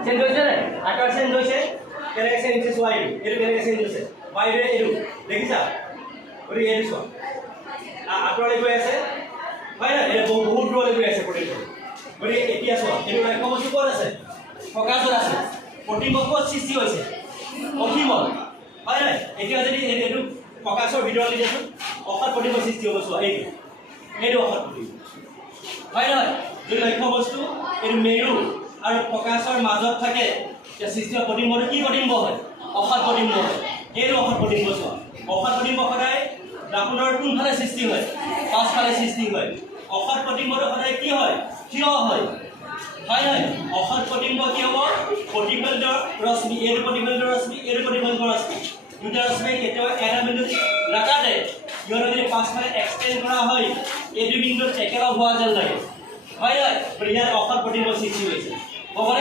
change হৈছে নে আকাৰ চেঞ্জ হৈছে কেনেকৈ চেঞ্জ হৈছে চোৱা এইটো কেনেকৈ চেঞ্জ হৈছে বাইৰে এইটো দেখিছা গতিকে এইটো চোৱা আঁতৰলৈ গৈ আছে হয় না এটা বহুত দূৰলৈ গৈ আছে প্ৰতিটো গতিকে এতিয়া চোৱা এইটো লক্ষ্য বস্তু ক'ত আছে ফকাছত আছে প্ৰতিবিম্ব ক'ত সৃষ্টি হৈছে অসীমত হয় নাই এতিয়া যদি এইটো ফকাছৰ ভিতৰলৈ দিয়াচোন অসৎ প্ৰতিবিম্ব সৃষ্টি হ'ব চোৱা এইটো অসৎ প্ৰতিবিম্ব হয় নহয় যদি লক্ষ্য বস্তু এইটো মেৰু আৰু ফকাছৰ মাজত থাকে যে সৃষ্টি হোৱা প্ৰতিবিম্বটো কি প্ৰতিবিম্ব হয় অসৎ প্ৰতিবিম্ব হয় এইটো অসৎ প্ৰতিবিম্ব চোৱা অসৎ প্ৰতিবিম্ব সদায় দাপোনৰ কোনফালে সৃষ্টি হয় পাছফালে সৃষ্টি হয় অসৎ প্ৰতিবিম্বটো সদায় কি হয় থিয় হয় হয় নহয় অসৎ প্ৰতিবিম্ব কি হ'ব প্ৰতিফলিত ৰশ্মি এইটো প্ৰতিফলিত ৰশ্মি এইটো প্ৰতিফলিত ৰশ্মি দুটা ৰশ্মি কেতিয়াও এটা বিন্দুত নাকাটে ইহঁতে যদি পাছফালে এক্সটেণ্ড কৰা হয় এইটো বিন্দুত একেলগ হোৱা যেন লাগে হয় নহয় ইয়াত অসৎ প্ৰতিবিম্ব সৃষ্টি হৈছে হ'বনে